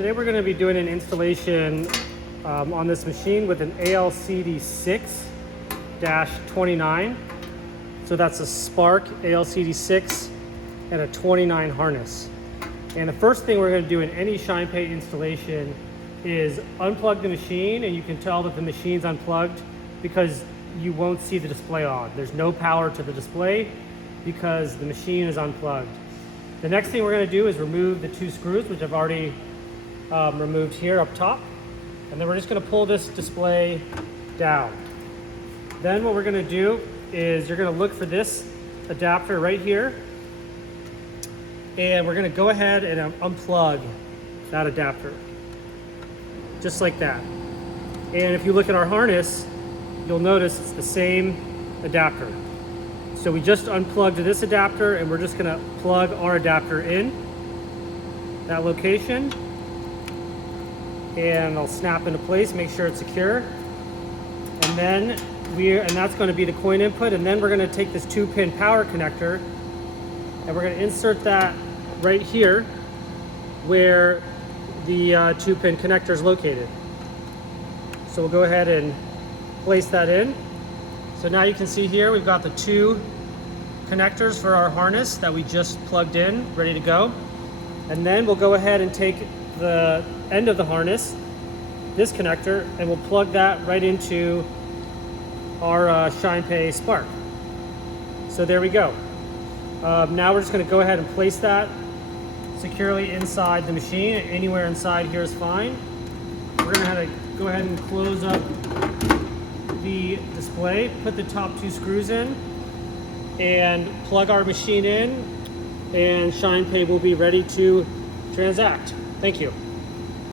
Today we're going to be doing an installation on this machine with an ALCD6-29. So that's a Spark ALCD6 and a 29 harness. And the first thing we're going to do in any ShinePay installation is unplug the machine, and you can tell that the machine's unplugged because you won't see the display on. There's no power to the display because the machine is unplugged. The next thing we're going to do is remove the two screws, which I've already removed here up top. And then we're just going to pull this display down. Then what we're going to do is you're going to look for this adapter right here. And we're going to go ahead and unplug that adapter. Just like that. And if you look at our harness, you'll notice it's the same adapter. So we just unplugged this adapter, and we're just going to plug our adapter in that location. And I'll snap into place, make sure it's secure. And then that's going to be the coin input. And then we're going to take this 2-pin power connector, and we're going to insert that right here where the 2-pin connector is located. So we'll go ahead and place that in. So now you can see here we've got the two connectors for our harness that we just plugged in, ready to go. And then we'll go ahead and take the end of the harness, this connector, and we'll plug that right into our ShinePay Spark. So there we go. Now we're just going to go ahead and place that securely inside the machine. Anywhere inside here is fine. We're going to go ahead and close up the display, put the top two screws in, and plug our machine in, and ShinePay will be ready to transact. Thank you.